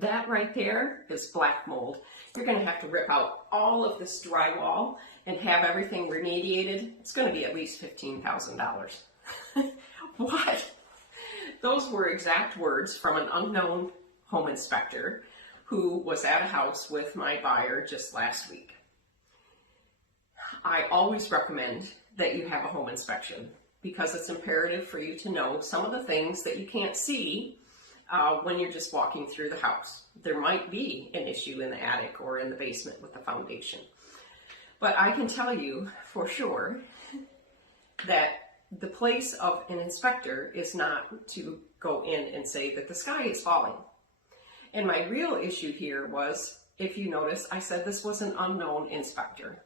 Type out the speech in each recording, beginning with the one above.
That right there is black mold. You're going to have to rip out all of this drywall and have everything remediated. It's going to be at least $15,000. What? Those were exact words from an unknown home inspector who was at a house with my buyer just last week. I always recommend that you have a home inspection because it's imperative for you to know some of the things that you can't see when you're just walking through the house. There might be an issue in the attic or in the basement with the foundation. But I can tell you for sure that the place of an inspector is not to go in and say that the sky is falling. And my real issue here was, if you notice, I said this was an unknown inspector.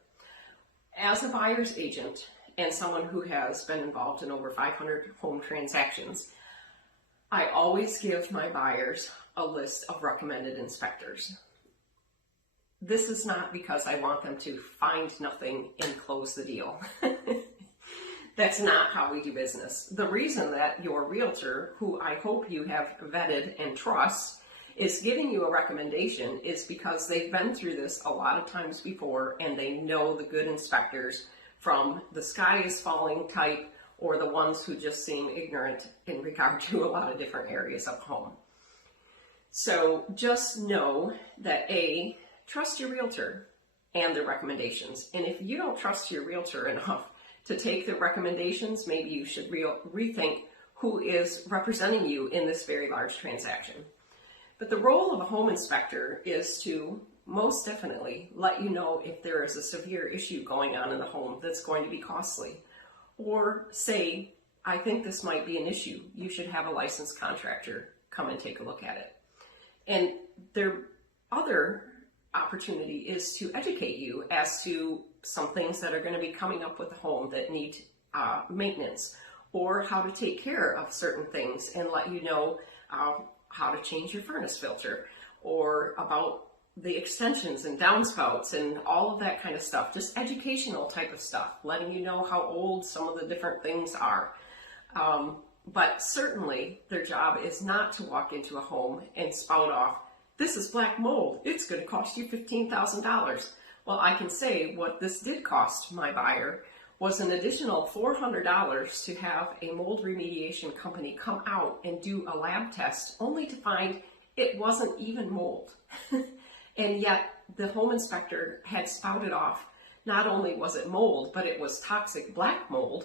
As a buyer's agent and someone who has been involved in over 500 home transactions, I always give my buyers a list of recommended inspectors. This is not because I want them to find nothing and close the deal. That's not how we do business. The reason that your realtor, who I hope you have vetted and trust, is giving you a recommendation is because they've been through this a lot of times before and they know the good inspectors from the sky is falling type or the ones who just seem ignorant in regard to a lot of different areas of home. So just know that A, trust your realtor and their recommendations. And if you don't trust your realtor enough to take their recommendations, maybe you should rethink who is representing you in this very large transaction. But the role of a home inspector is to most definitely let you know if there is a severe issue going on in the home that's going to be costly. Or say, I think this might be an issue. You should have a licensed contractor come and take a look at it. And their other opportunity is to educate you as to some things that are going to be coming up with the home that need maintenance, or how to take care of certain things and let you know how to change your furnace filter, or about the extensions and downspouts and all of that kind of stuff. Just educational type of stuff, letting you know how old some of the different things are. But certainly their job is not to walk into a home and spout off, this is black mold, it's going to cost you $15,000. Well, I can say what this did cost my buyer was an additional $400 to have a mold remediation company come out and do a lab test, only to find it wasn't even mold. And yet the home inspector had spouted off, not only was it mold, but it was toxic black mold,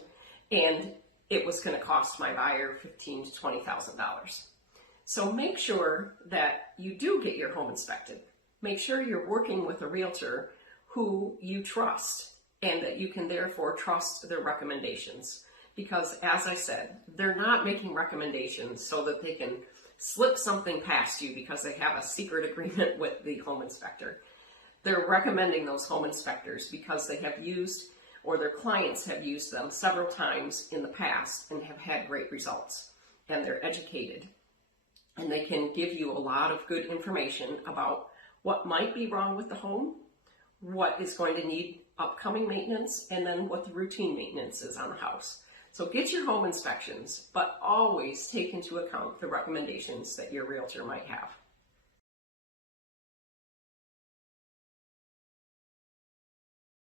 and it was going to cost my buyer $15,000 to $20,000. So make sure that you do get your home inspected. Make sure you're working with a realtor who you trust, and that you can therefore trust their recommendations. Because as I said, they're not making recommendations so that they can slip something past you because they have a secret agreement with the home inspector. They're recommending those home inspectors because they have used, or their clients have used them several times in the past and have had great results. And they're educated. And they can give you a lot of good information about what might be wrong with the home, what is going to need upcoming maintenance, and then what the routine maintenance is on the house. So get your home inspections, but always take into account the recommendations that your realtor might have.